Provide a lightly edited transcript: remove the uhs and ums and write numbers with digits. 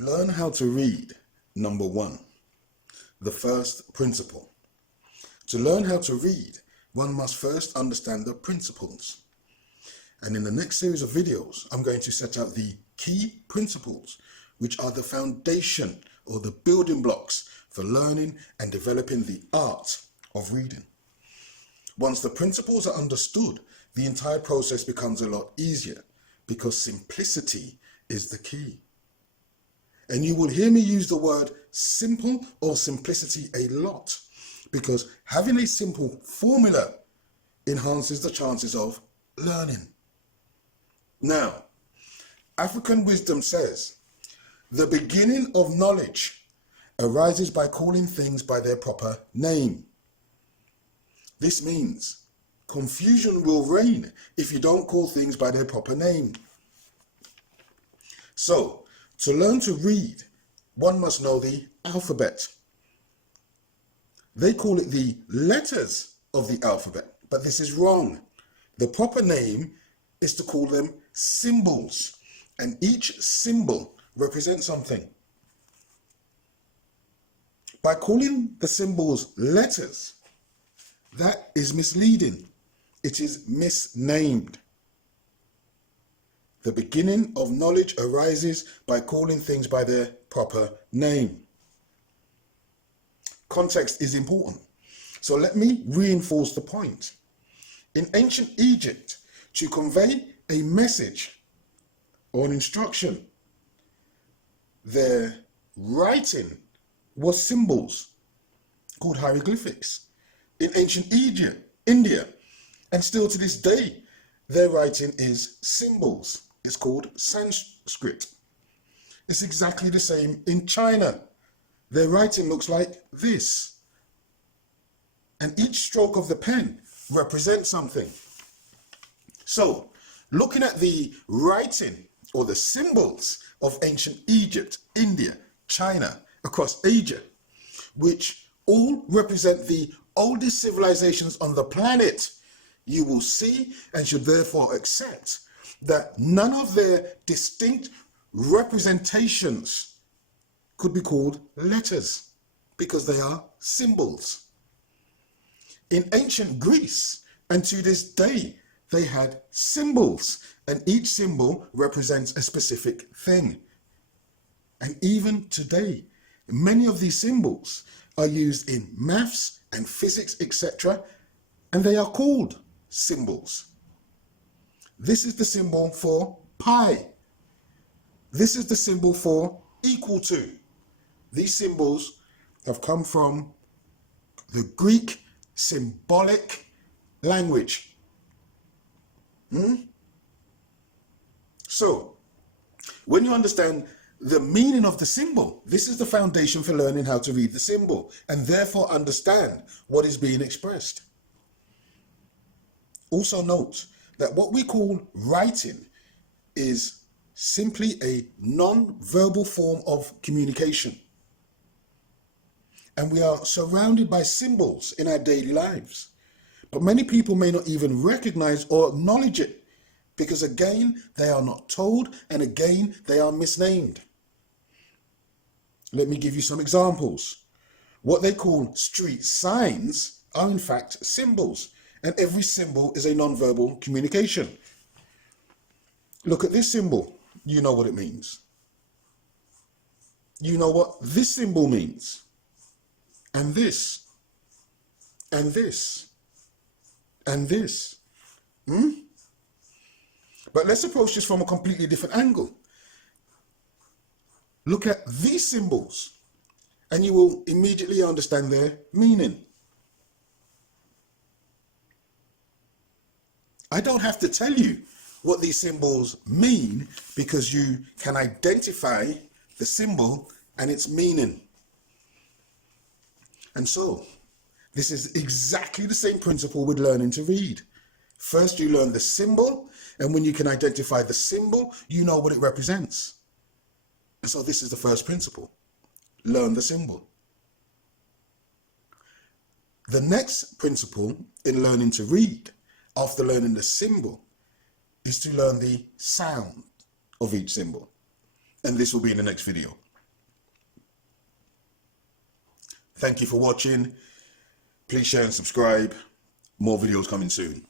Learn how to read. Number 1. The first principle. To learn how to read, one must first understand the principles. And in the next series of videos, I'm going to set out the key principles, which are the foundation or the building blocks for learning and developing the art of reading. Once the principles are understood, the entire process becomes a lot easier because simplicity is the key. And you will hear me use the word simple or simplicity a lot because having a simple formula enhances the chances of learning. Now, African wisdom says, the beginning of knowledge arises by calling things by their proper name. This means confusion will reign if you don't call things by their proper name. So, to learn to read, one must know the alphabet. They call it the letters of the alphabet, but this is wrong. The proper name is to call them symbols, and each symbol represents something. By calling the symbols letters, that is misleading. It is misnamed. The beginning of knowledge arises by calling things by their proper name. Context is important. So let me reinforce the point. In ancient Egypt, to convey a message or an instruction, their writing was symbols called hieroglyphics. In ancient Egypt, India, and still to this day, their writing is symbols. It's called Sanskrit. It's exactly the same in China. Their writing looks like this. And each stroke of the pen represents something. So, looking at the writing or the symbols of ancient Egypt, India, China, across Asia, which all represent the oldest civilizations on the planet, you will see and should therefore accept that none of their distinct representations could be called letters because they are symbols. In ancient Greece and to this day, they had symbols, and each symbol represents a specific thing. And even today, many of these symbols are used in maths and physics, etc., and they are called symbols. This is the symbol for pi. This is the symbol for equal to. These symbols have come from the Greek symbolic language. So, when you understand the meaning of the symbol, this is the foundation for learning how to read the symbol and therefore understand what is being expressed. Also note that what we call writing is simply a non-verbal form of communication. And we are surrounded by symbols in our daily lives. But many people may not even recognize or acknowledge it because again, they are not told and again, they are misnamed. Let me give you some examples. What they call street signs are in fact symbols, and every symbol is a non-verbal communication. Look at this symbol. You know what it means. You know what this symbol means. And this. And this. And this. But let's approach this from a completely different angle. Look at these symbols and you will immediately understand their meaning. I don't have to tell you what these symbols mean because you can identify the symbol and its meaning. And so, this is exactly the same principle with learning to read. First, you learn the symbol, and when you can identify the symbol, you know what it represents. And so this is the first principle. Learn the symbol. The next principle in learning to read, after learning the symbol, is to learn the sound of each symbol. And this will be in the next video. Thank you for watching. Please share and subscribe. More videos coming soon.